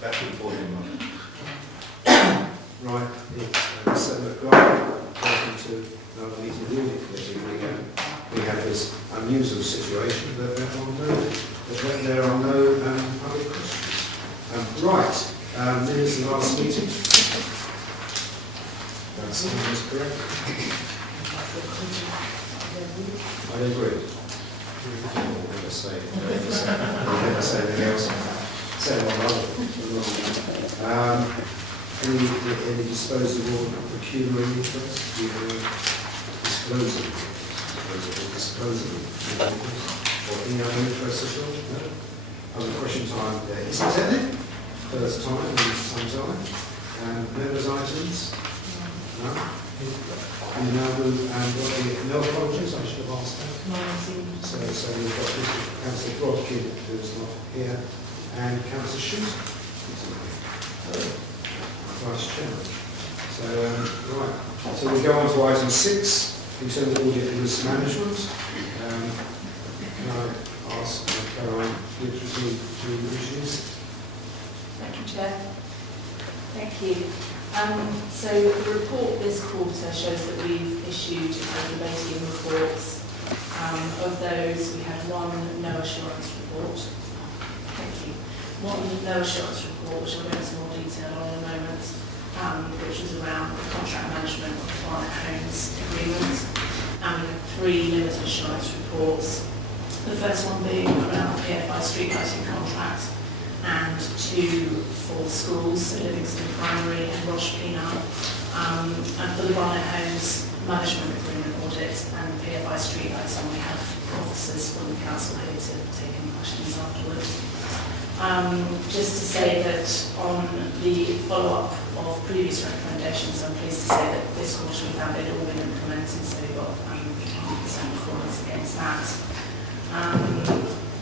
Back to the podium. Right, it's 7 o'clock. Welcome to another meeting of the Audit Committee. We have this unusual situation that there are no other questions. Right, this is the last meeting. That's correct. I agree. I'll never say anything else. Say one other. Any disposable pecuniary interest? Do you disposable or any other interest at all? No? Other question time there. Is that it? First time in some time. And members' items? No? And now no apologies, I should have asked that. So we've got Councillor Brodkin, who's not here, and Councillor Schuster. Vice Chairman. So, right. So we go on to item 6, internal audit and risk management. Can I ask Caroline Literacy to introduce? Thank you, Chair. Thank you. So the report this quarter shows that we've issued 18 reports. Of those, we had one no assurance report. Thank you. One no assurance report, which I'll go into more detail on in a moment, which was around the contract management of the Barnet Homes Agreement. And we had 3 limited assurance reports. The first one being around the PFI street lighting contract, and 2 for schools, so Livingston Primary and Roche Penal, and for the Barnet Homes Management Agreement audit and PFI street lighting, we have officers from the council here to take any questions afterwards. Just to say that on the follow-up of previous recommendations, I'm pleased to say that this quarter we found it all been implemented, so we've got 100% performance against that.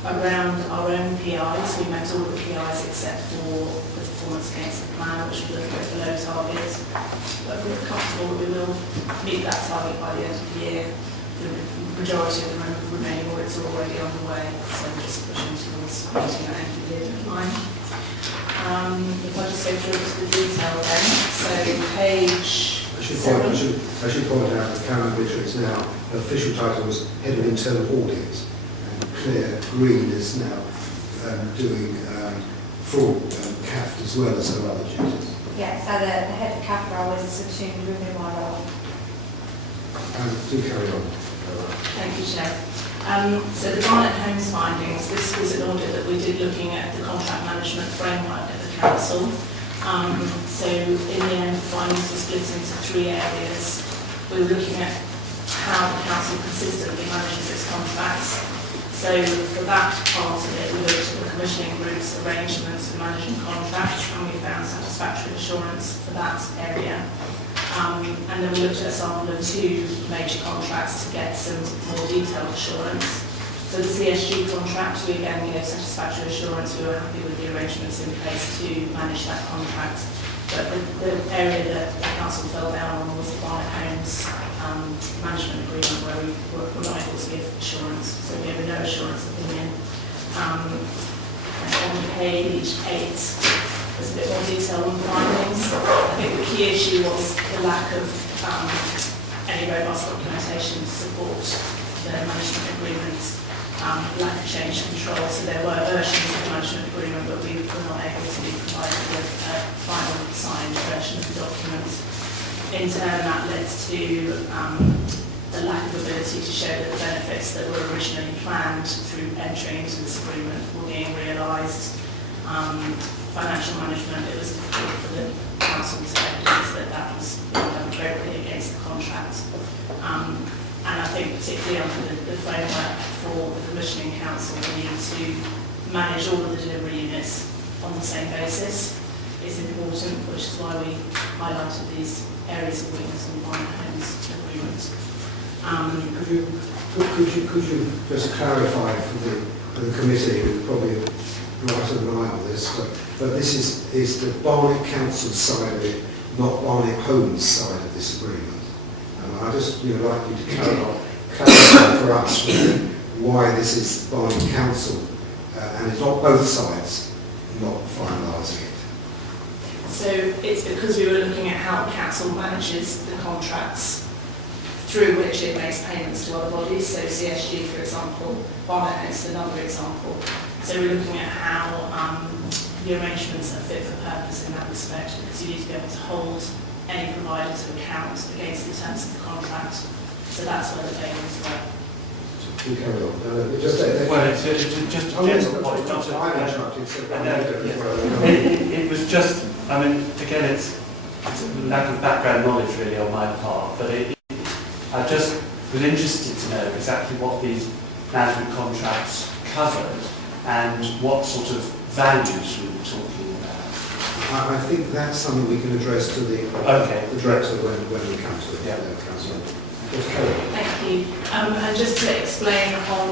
Around our own PIs, we met all the PIs except for the performance against the plan, which was a little bit below target. But we're comfortable that we will meet that target by the end of the year. The majority of the remaining audits are already on the way, so we're just pushing towards meeting that end of the year deadline. If I just go through to the detail then, so page 7. I should point out that Caroline Literacy is now, her official title was Head of Internal Audit. Claire Green is now doing fraud CAFT as well as her other duties. Yeah, so the head of CAFT role is subsumed within my role. Do carry on. Thank you, Chair. So the Barnet Homes findings, this was an audit that we did looking at the contract management framework at the council. So in the end, the findings were split into 3 areas. We were looking at how the council consistently manages its contracts. So for that part of it, we looked at the commissioning group's arrangements for managing contracts, and we found satisfactory assurance for that area. And then we looked at a sample of 2 major contracts to get some more detailed assurance. So the CSG contract, we again gave satisfactory assurance. We were happy with the arrangements in place to manage that contract. But the area that the council fell down on was the Barnet Homes Management Agreement, where we were not able to give assurance. So we gave a no assurance opinion. And on page 8, there's a bit more detail on the findings. I think the key issue was the lack of any robust documentation to support the management agreement, lack of change control. So there were versions of the management agreement, but we were not able to be provided with a final signed version of the document. In turn, that led to the lack of ability to show that the benefits that were originally planned through entry into this agreement were being realised. Financial management, it was difficult for the council to evidence that that was being done appropriately against the contract. And I think particularly under the framework for the commissioning council, the need to manage all of the delivery units on the same basis is important, which is why we highlighted these areas of weakness in the Barnet Homes Agreement. Could you just clarify for the committee, who's probably brighter than I on this, but this is the Barnet Council side of it, not Barnet Homes side of this agreement. I just like you to clarify for us really why this is Barnet Council and it's not both sides not finalising it. So it's because we were looking at how the council manages the contracts through which it makes payments to other bodies. So CSG, for example, Barnet Homes is another example. So we're looking at how the arrangements are fit for purpose in that respect, because you need to be able to hold any provider to account against the terms of the contract. So that's where the failings were. You carry on. Well, it's just a general point. I'm interrupted, so It was just, I mean, again, it's a lack of background knowledge really on my part, but I just was interested to know exactly what these management contracts covered and what sort of values we were talking about. I think that's something we can address to the director when we come to it. Councillor. Just carry on. Thank you. And just to explain back on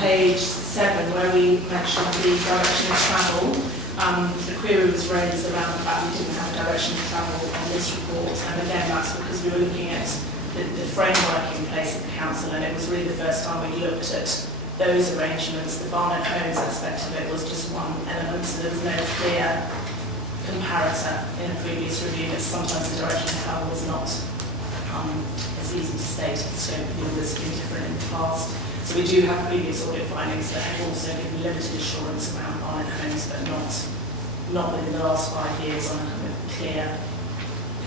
page 7, where we mentioned the direction of travel, the query was raised around the fact we didn't have a direction of travel on this report, and again that's because we were looking at the framework in place at the council, and it was really the first time we looked at those arrangements. The Barnet Homes aspect of it was just one element, so there was no clear comparator in a previous review that sometimes the direction of travel was not as easy to state, the scope of the orders been different in the past. So we do have previous audit findings that have also given limited assurance around Barnet Homes, but not within the last 5 years on a kind of clear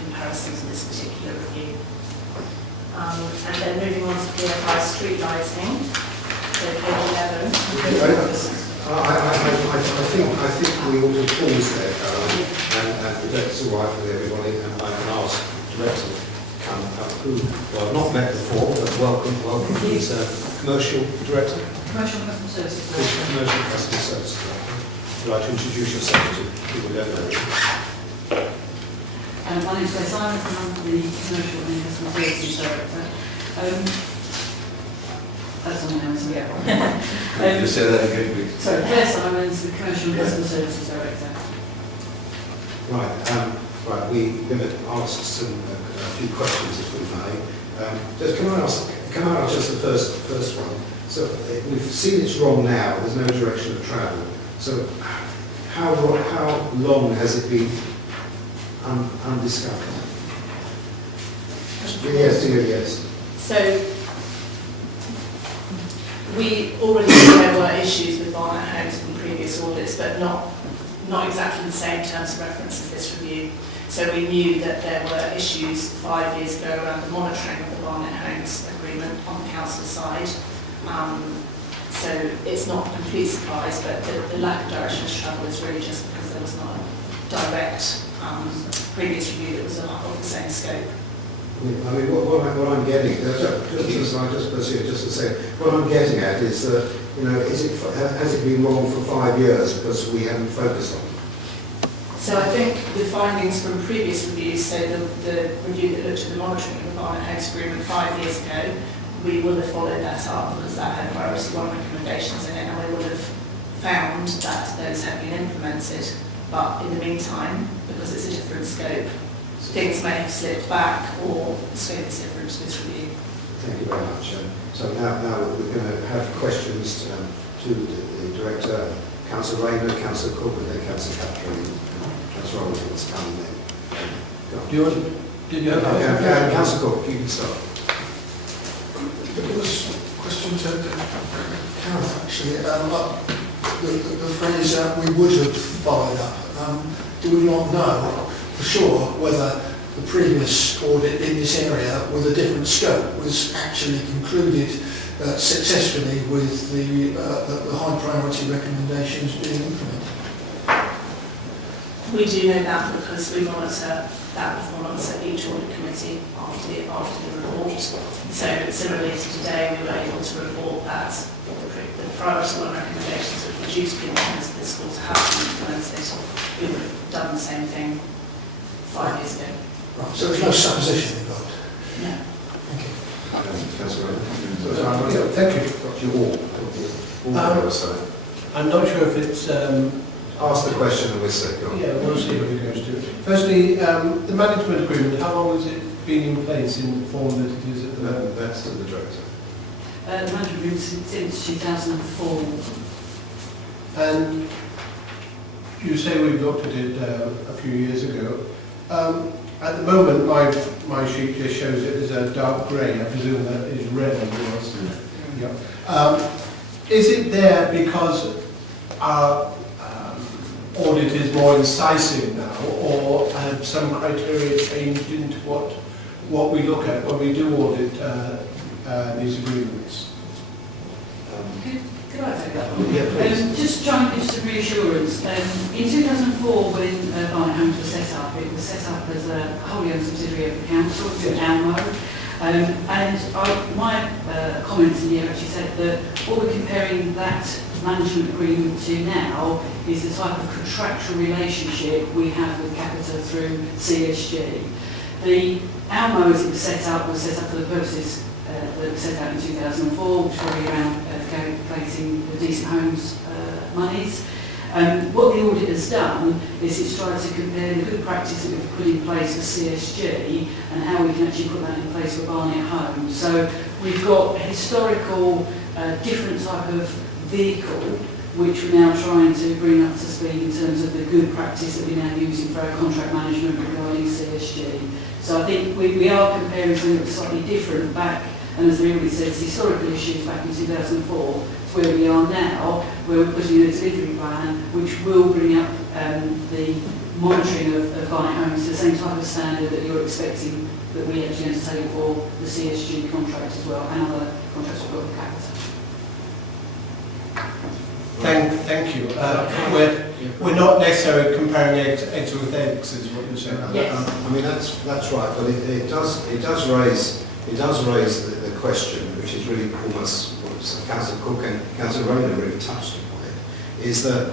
comparison to this particular review. And then moving on to PFI street lighting, so page 11. I think we ought to pause there, Caroline, and if that's all right with everybody, and I can ask the director to come up, who, well, I've not met before, but welcome, he's a commercial director. Commercial Customer Services Director. Commercial Customer Services Director. Would you like to introduce yourself to people who don't know you? My name is Claire Simon, and I'm the Commercial and Customer Services Director. That's my name, so yeah. Just say that again, please. So Claire Simon is the Commercial and Customer Services Director. Right, we're going to ask a few questions if we may. Just can I ask just the first one? So we've seen it's wrong now. There's no direction of travel. So how long has it been undiscovered? Yes. So we already knew there were issues with Barnet Homes in previous audits, but not exactly the same terms of reference as this review. So we knew that there were issues 5 years ago around the monitoring of the Barnet Homes Agreement on the council side. So it's not a complete surprise, but the lack of direction of travel is really just because there was not a direct previous review that was of the same scope. I mean, what I'm getting, just to say, what I'm getting at is that, has it been wrong for 5 years because we haven't focused on it? So I think the findings from previous reviews, so the review that looked at the monitoring of the Barnet Homes Agreement 5 years ago, we would have followed that up because that had priority 1 recommendations in it, and we would have found that those had been implemented. But in the meantime, because it's a different scope, things may have slipped back or the scope is different to this review. Thank you very much. So now we're going to have questions to the Director, Councillor Rayner, Councillor Cook, and then Councillor Catherine. Councillor Roberts wants to come in. Do you want to? Did you have Councillor Cook, you can start. There was a question to Gareth, actually. The phrase we would have followed up. Do we not know for sure whether the previous audit in this area with a different scope was actually concluded successfully with the high priority recommendations being implemented? We do know that because we monitor that performance at each audit committee after the report. So similarly to today, we were able to report that the priority 1 recommendations which were due to be implemented this quarter have been implemented. We would have done the same thing 5 years ago. Right, so there's no supposition involved? No. Thank you. Councillor Rayner. Thank you. Got you all. I'm not sure if it's... Ask the question and we'll see. Yeah, we'll see what it goes to. Firstly, the management agreement, how long has it been in place in the form that it is at the moment? That's to the Director. The management agreement since 2004. And you say we've looked at it a few years ago. At the moment, my sheet just shows it as a dark grey. I presume that is red on yours. Yeah. Is it there because our audit is more incisive now, or have some criteria changed into what we look at when we do audit these agreements? Could I take that one? Yeah, please. Just trying to give some reassurance. In 2004, when Barnet Homes was set up, it was set up as a wholly owned subsidiary of the council, through ALMO. My comments in here actually said that what we're comparing that management agreement to now is the type of contractual relationship we have with Capita through CSG. The ALMO, as it was set up for the purposes that were set out in 2004, which were around calculating the decent homes monies. What the audit has done is it's tried to compare the good practice that we've put in place for CSG and how we can actually put that in place for Barnet Homes. So we've got a historical, different type of vehicle which we're now trying to bring up to speed in terms of the good practice that we're now using for our contract management regarding CSG. So I think we are comparing something that's slightly different back, and as the audit says, historical issues back in 2004 to where we are now, where we're putting in a delivery plan which will bring up the monitoring of Barnet Homes to the same type of standard that you're expecting that we actually undertake for the CSG contract as well, and other contracts we've got with Capita. Thank you. We're not necessarily comparing eggs with eggs, is what you're saying. Yes. I mean that's right, but it does raise the question, which is really almost what Councillor Cook and Councillor Rowland really touched upon it, is that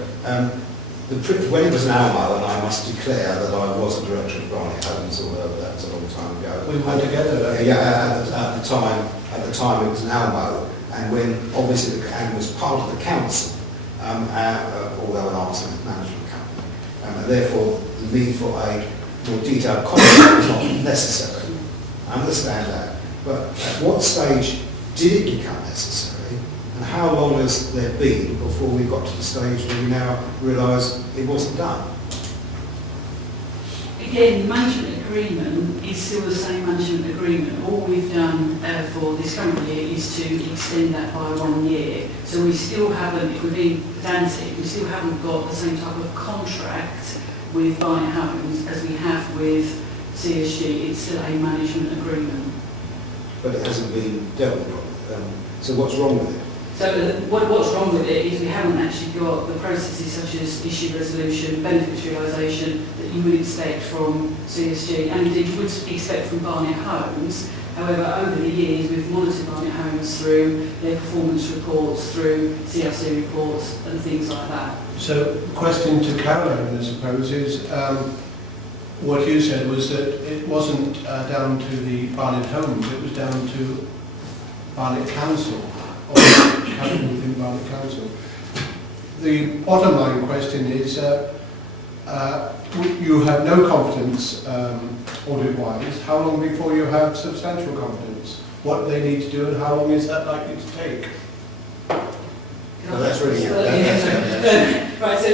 when it was an ALMO, and I must declare that I was a director of Barnet Homes, although that was a long time ago. We were together. Yeah, at the time it was an ALMO, and when obviously and was part of the council. Although an arms management company, and therefore the need for a more detailed contract was not necessary. I understand that, but at what stage did it become necessary, and how long has there been before we got to the stage where we now realise it wasn't done? Again, the management agreement is still the same management agreement. All we've done for this current year is to extend that by 1 year. So we still haven't, if we're being pedantic, we still haven't got the same type of contract with Barnet Homes as we have with CSG. It's still a management agreement. But it hasn't been dealt with. So what's wrong with it? So what's wrong with it is we haven't actually got the processes such as issue resolution, benefits realisation that you would expect from CSG, and indeed you would expect from Barnet Homes. However, over the years we've monitored Barnet Homes through their performance reports, through CRC reports and things like that. So the question to Caroline, I suppose, is what you said was that it wasn't down to the Barnet Homes, it was down to Barnet Council, or capital within Barnet Council. The bottom line question is, you have no confidence audit-wise. How long before you have substantial confidence? What do they need to do, and how long is that likely to take? Well, that's really Right, so